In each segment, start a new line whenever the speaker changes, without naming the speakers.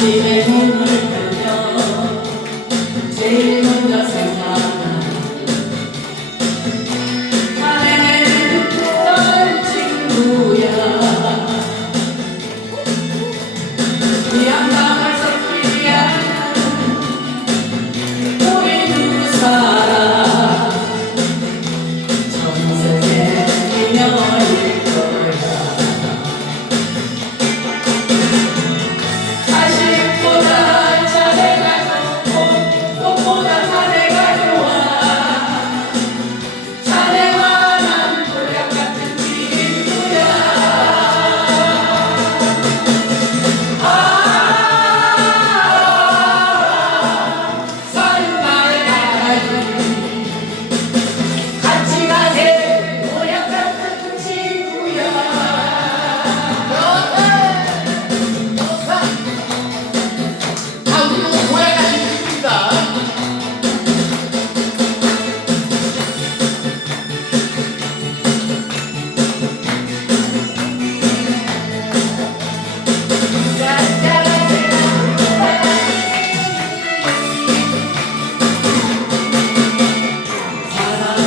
집에 문을 들면 제일 먼저 생각나 아내는 그한 친구야. 이 한강을 섞이야 우리 두 사람. 전 세계 인연을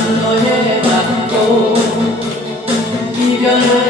사랑을 해봤고 이별을